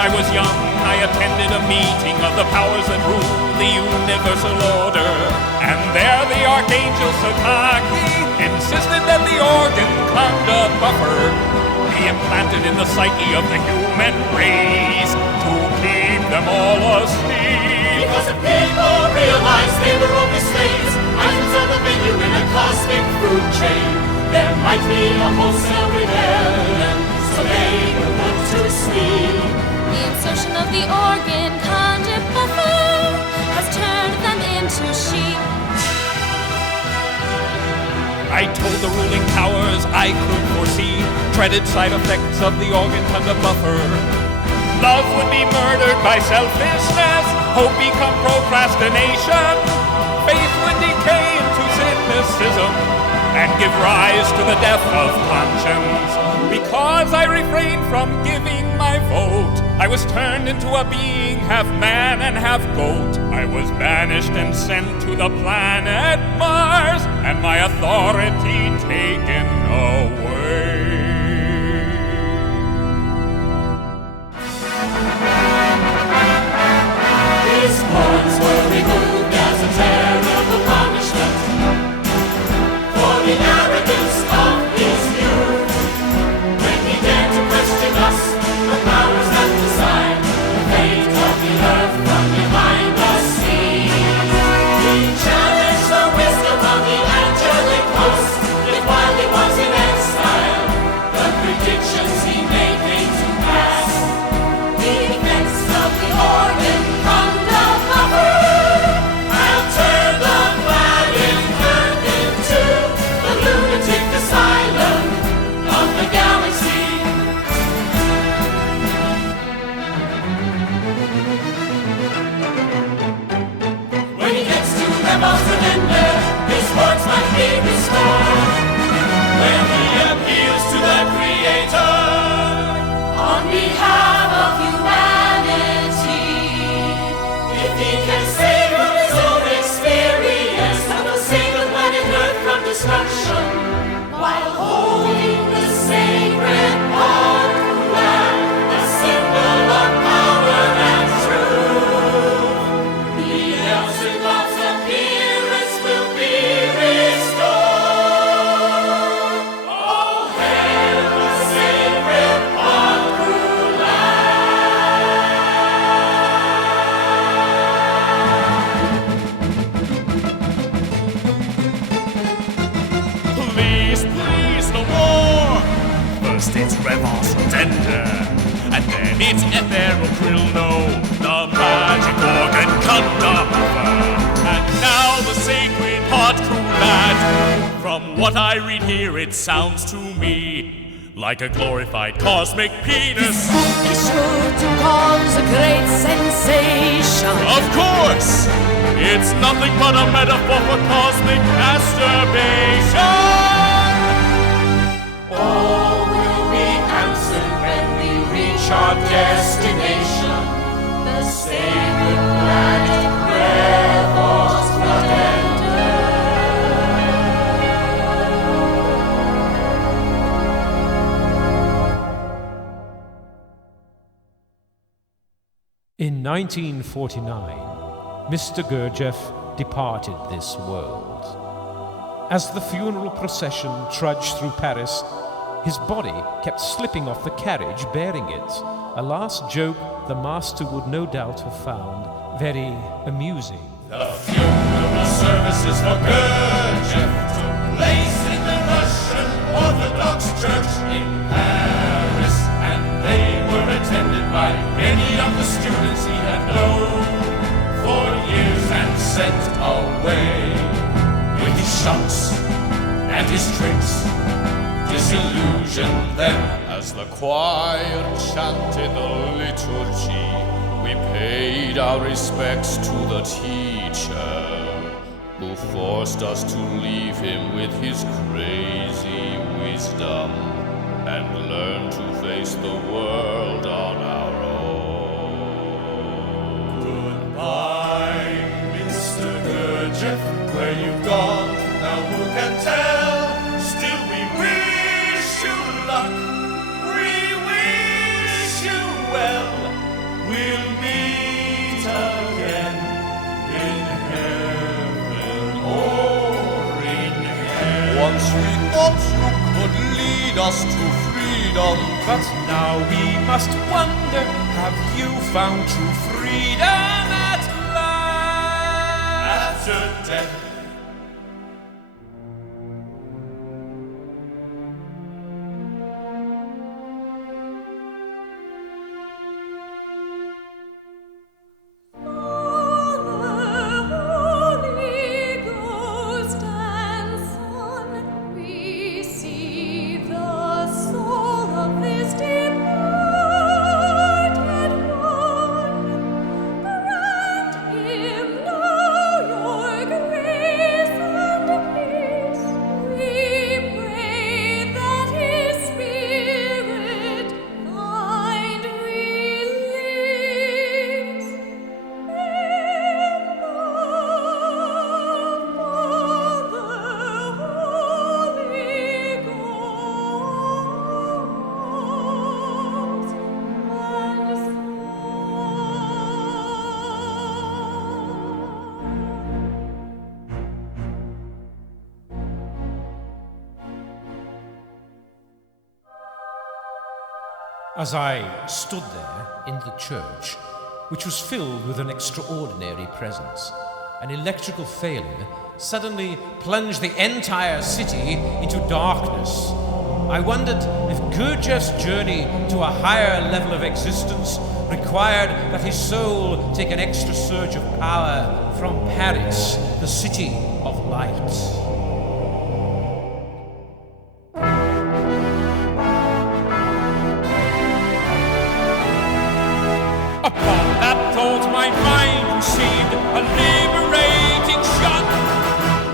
I was young, I attended a meeting of the powers that rule the universal order. And there the archangel Sataki insisted that the organ conda buffer be implanted in the psyche of the human race to keep them all asleep. Because if people realized they were only slaves, items on the menu in a cosmic food chain, there might be a wholesale rebellion, so they were put to sleep. The insertion of the organ conduit buffer has turned them into sheep. I told the ruling powers I could foresee dreaded side effects of the organ conduit buffer. Love would be murdered by selfishness, hope become procrastination, faith would decay into cynicism, and give rise to the death of conscience. Because I refrained from giving my vote, I was turned into a being half man and half goat. I was banished and sent to the planet Mars, and my authority taken away. His horns were removed as a terrible punishment for the arrogance of his youth. When he dared to question us, the powers that design the fate of the earth from behind the scenes, he challenged the wisdom of the angelic host. Yet while he was in exile, the predictions he made came to pass. The effects of the organ conda buffer have turned the planet Earth into the lunatic asylum of the galaxy. When he gets to Rebels Remender, his words might be restored. When he appeals to the Creator on behalf of humanity, if he can save from his own experience, that will save the planet Earth from destruction, while holding the sacred Heartlight, the symbol of power and truth. The Beelzebub's appearance will be restored. All hail the sacred Please, please, no more! First it's Revos Tender, and then it's Ethereal, the magic organ conda buffer, and now the sacred heart crulat. From what I read here, it sounds to me like a glorified cosmic penis. Is sure to cause a great sensation. Of course! It's nothing but a metaphor for cosmic masturbation! all will be answered when we reach our destination, the sacred planet Rebels Remender. In 1949, Mr. Gurdjieff departed this world. As the funeral procession trudged through Paris, his body kept slipping off the carriage bearing it, a last joke the master would no doubt have found very amusing. The funeral services for Gurdjieff took place in the Russian Orthodox Church in Paris, and they were attended by many of the students he had known for years and sent away with his shocks and his tricks, disillusioned them. As the choir chanted the liturgy, we paid our respects to the teacher who forced us to leave him with his crazy wisdom and learn to face the world on our own. Goodbye, Mr. Gurdjieff, where you've gone, now who can tell? Still we wish you luck, we wish you well, once we thought you could lead us to freedom. But now we must wonder, have you found true freedom at last? After death. As I stood there in the church, which was filled with an extraordinary presence, an electrical failure suddenly plunged the entire city into darkness. I wondered if Gurdjieff's journey to a higher level of existence required that his soul take an extra surge of power from Paris, the city of light. Upon that thought my mind received a liberating shock.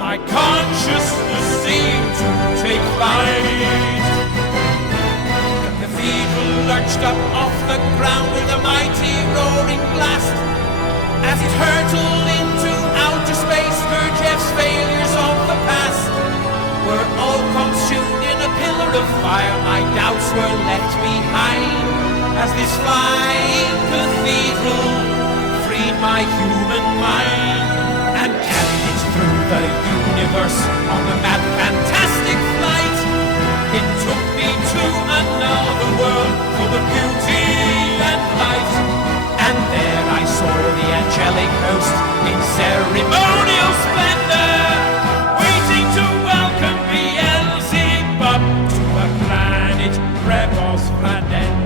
My consciousness seemed to take flight. The cathedral lurched up off the ground with a mighty roaring blast. As it hurtled into outer space, Gurdjieff's failures of the past were all consumed in a pillar of fire. My doubts were left behind as this flying cathedral freed my human mind and carried it through the universe on a mad, fantastic flight. It took me to another world full of beauty and light, and there I saw the angelic host in ceremonial splendor, waiting to welcome Beelzebub to a planet Rebos Planender.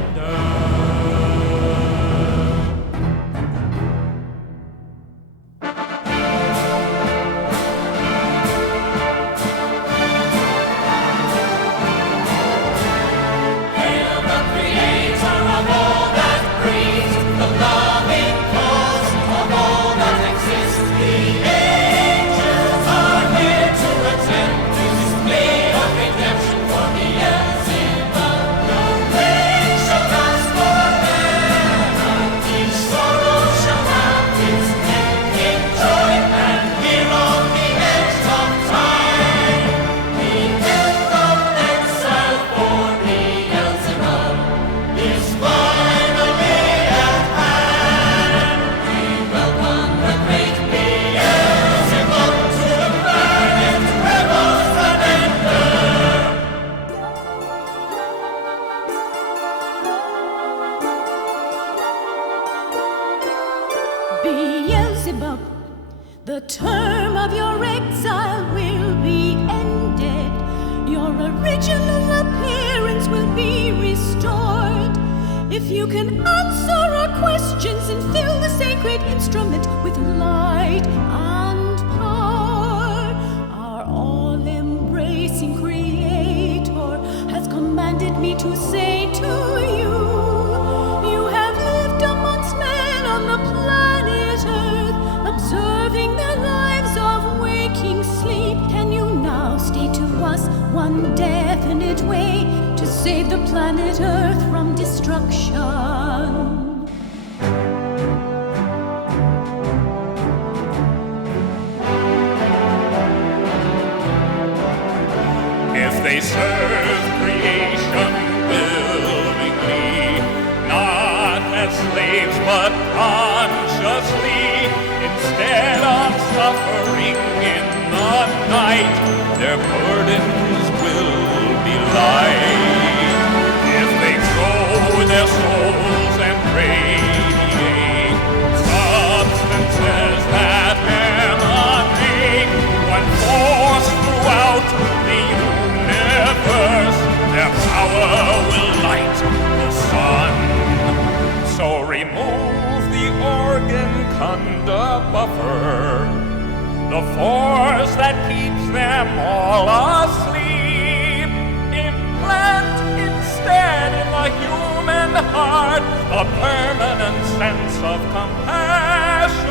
Beelzebub, the term of your exile will be ended. Your original appearance will be restored. If you can answer our questions and fill the sacred instrument with light and power, our all-embracing Creator has commanded me to say to you, you have lived amongst men on the planet Earth, observing their lives of waking sleep. Can you now state to us one definite way to save the planet Earth from destruction? If they serve creation willingly, not as slaves but consciously, instead of suffering in the night, their burden light. If they throw their souls and radiate substances that emanate one force throughout the universe, their power will light the sun. So remove the organ conduct buffer, the force that keeps them all asleep. Implant instead in the human heart a permanent sense of compassion.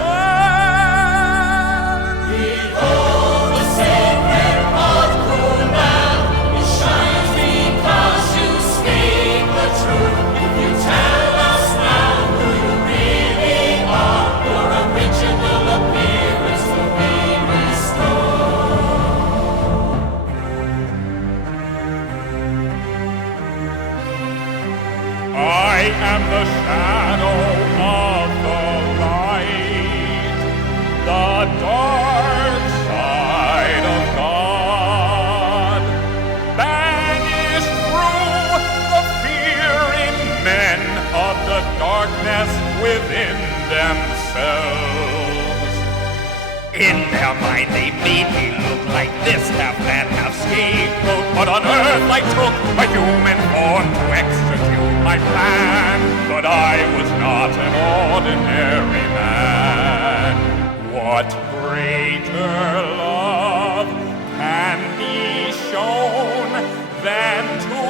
Behold the sacred heart cool now. It shines because you speak the truth. If you tell us now who you really are, your original appearance will be restored. I am the shadow of the light, the dark side of God, banished through the fearing men of the darkness within themselves. In their mind they made me look like this, half man, half scapegoat, but on earth I took a human form to execute my plan. But I was not an ordinary man. What greater love can be shown than to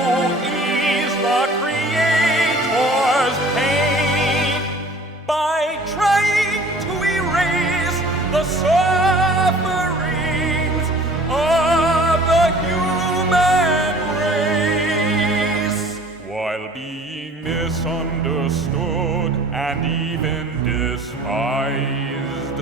ease the Creator's pain by trying to erase the sufferings of the human race, while being misunderstood and even despised.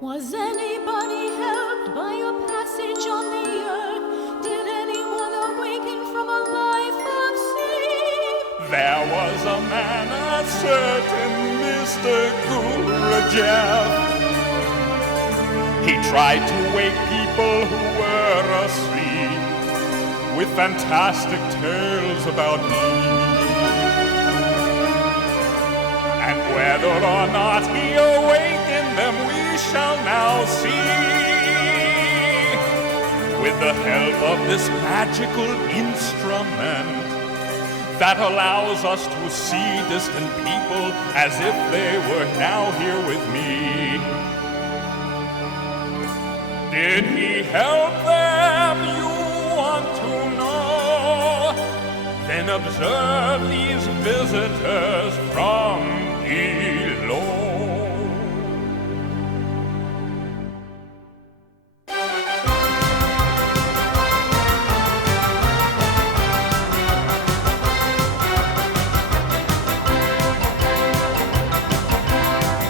Was anybody helped by your passage on the earth? Did anyone awaken from a life of sleep? There was a man, a certain Mr. Gurdjieff. He tried to wake people who were asleep with fantastic tales about me. And whether or not he awakened them, we shall now see. With the help of this magical instrument that allows us to see distant people as if they were now here with me. Did he help them, you want to know? Then observe these visitors from below.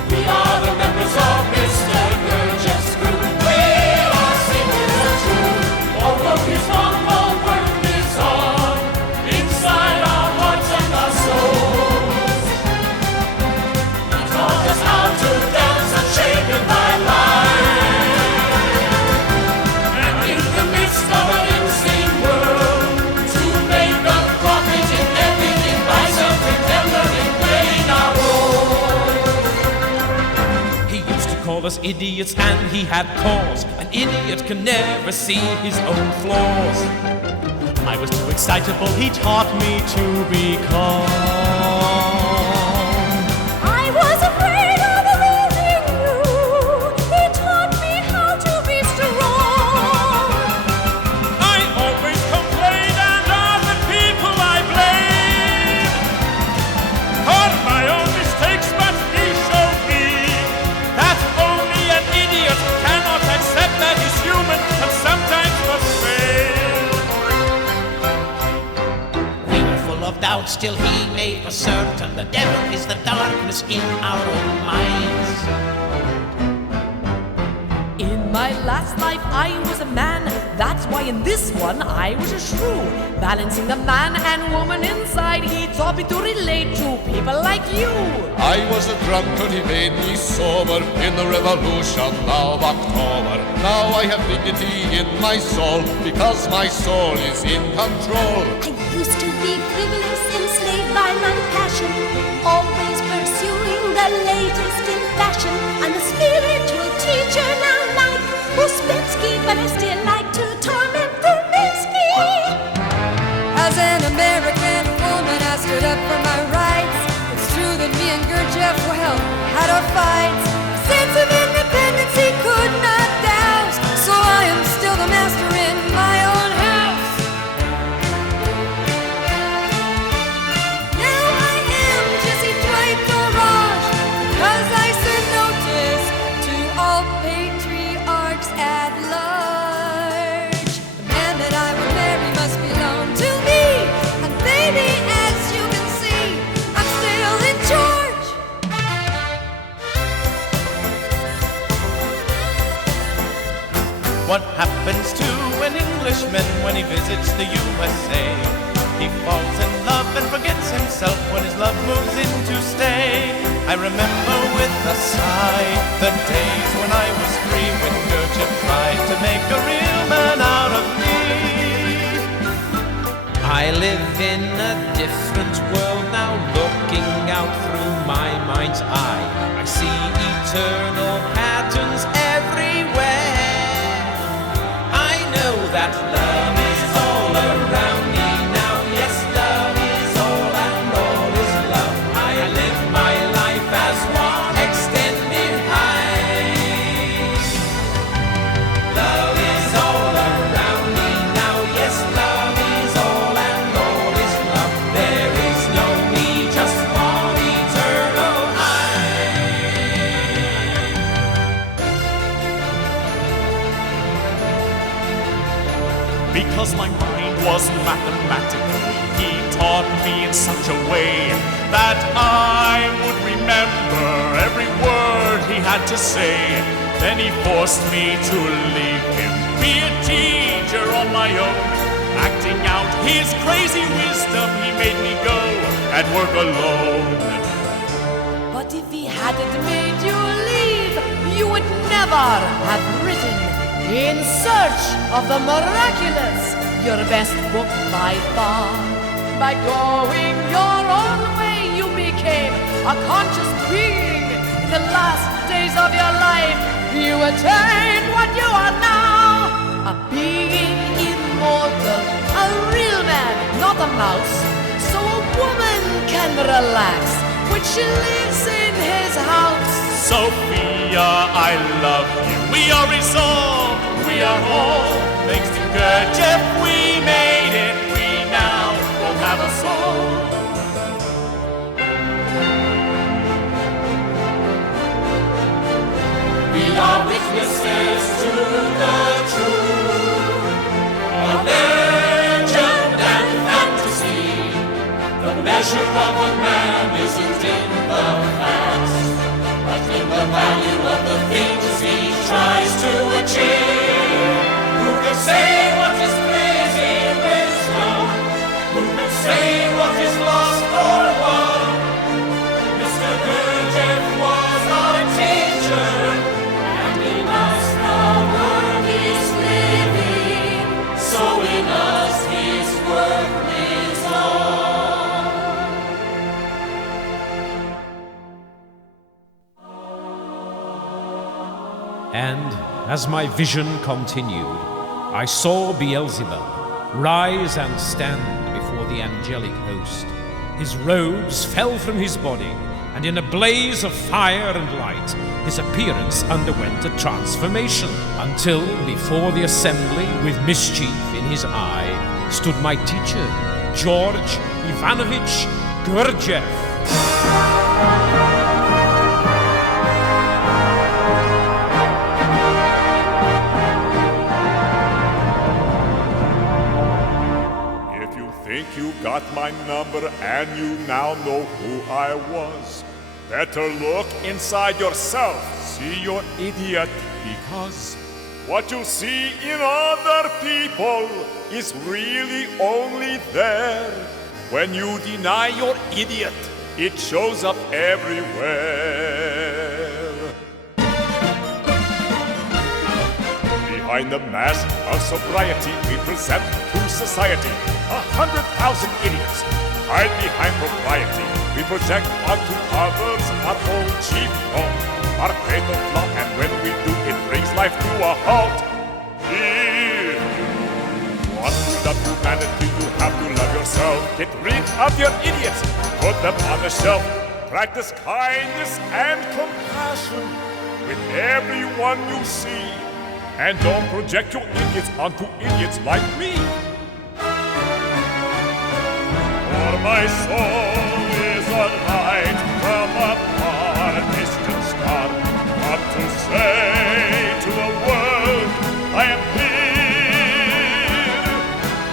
We are the members of Mr. Gurdjieff's group. We are singing the truth. Although his humble work lives on inside our hearts and our souls. He taught us how to dance unshaken by life. And in the midst of an insane world, to make a profit in everything by self-remembering, playing our role. He used to call us idiots, and he had cause. An idiot can never see his own flaws. I was too excitable, he taught me to be calm. I was afraid of losing you. He taught me how to be strong. I always complain and are the people I blame. For my own mistakes, but he showed me that only an idiot cannot accept that he's human and sometimes must fail. We were full of doubt, still he made for certain the devil is the darkness in our own minds. In my last life I was a man, That's why in this one I was a shrew, balancing the man and woman inside. He taught me to relate to people like you. I was a drunkard, he made me sober in the revolution of October. Now I have dignity in my soul because my soul is in control. I used to be frivolous, enslaved by my passion, always pursuing the latest in fashion. I'm a spiritual teacher now, like Uspensky, but I still like to torment Ruminsky. As an American woman, I stood up for my rights. It's true that me and Gurdjieff, well, had our fights. A sense of independence he could not douse, so I am still the master in my own house. Now I am Jesse Dwight Orange, because I serve notice to all patriarchs at large. The man that I would marry must belong to me, and baby, as you can see, I'm still in charge. What happens to an Englishman when he visits the USA? He falls in love and forgets himself when his love moves in to stay. I remember with a sigh the days when I was free, when Gurdjieff tried to make a real man out of me. I live in a different world now, looking out through my mind's eye. I see eternal patterns everywhere. I know that love is all around me now. Yes, love is all and all is love. I live my life as one extended high. Love is all around me now. Yes, love is all and all is love. There is no me, just one eternal I. Because my mind was mathematical, he taught me in such a way that I would remember every word he had to say. Then he forced me to leave him, be a teacher on my own. Acting out his crazy wisdom, he made me go and work alone. But if he hadn't made you leave, you would never have written In Search of the Miraculous, your best book by far. By going your own way, you became a conscious being. In the last days of your life, you attained what you are now. A being immortal, a real man, not a mouse. So a woman can relax when she lives in his house. Sophia, I love you. We are resolved, we are whole. Thanks to Gurdjieff, we made it. We now both have a soul. We are witnesses to the truth, a legend and fantasy. The measure of a man isn't in the facts, but in the value of the things he tries to achieve. Who can say what is pleasing wisdom? Who can say what is lost or won? Mr. Gurdjieff was our teacher, and in us the word is living, so in us his work lives on. And as my vision continued, I saw Beelzebub rise and stand before the angelic host. His robes fell from his body, and in a blaze of fire and light, his appearance underwent a transformation, until before the assembly, with mischief in his eye, stood my teacher, George Ivanovich Gurdjieff. Think you got my number and you now know who I was. Better look inside yourself, see you're idiot, because What you see in other people is really only there. When you deny your idiot, it shows up everywhere. Behind the mask of sobriety, we present to society 100,000 idiots. Hide behind propriety, we project onto others our own cheap fault, our fatal flaw, and when we do, it brings life to a halt. If you want to love humanity, you have to love yourself. Get rid of your idiots, put them on the shelf. Practice kindness and compassion with everyone you see. And don't project your idiots onto idiots like me. For my soul is a light from a far distant star, come to say to the world, I am here.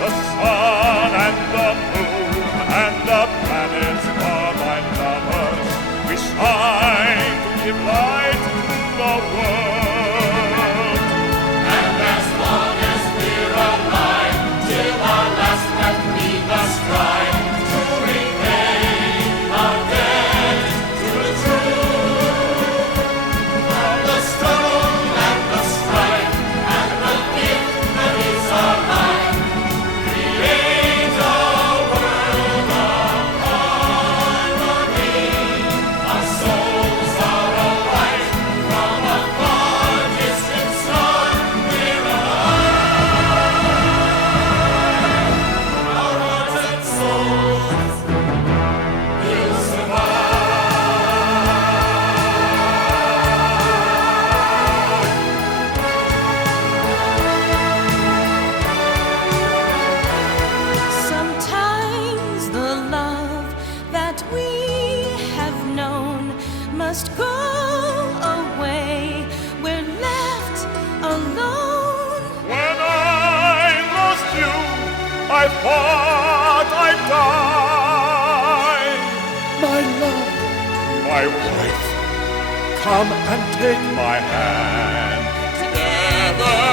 The sun and the moon and the planets are my lovers. We shine to give light to the world. And as long as we're alive, till our last breath we must strive to repay our debt to the truth. From the struggle and the strife and the gift that is our life, create a world of harmony. Our souls are alight from a far distant star. We're alive. Our hearts and souls will Sometimes the love that we have known must go away. We're left alone. When I lost you, I thought I'd die. My love, my wife, come and take my hand. together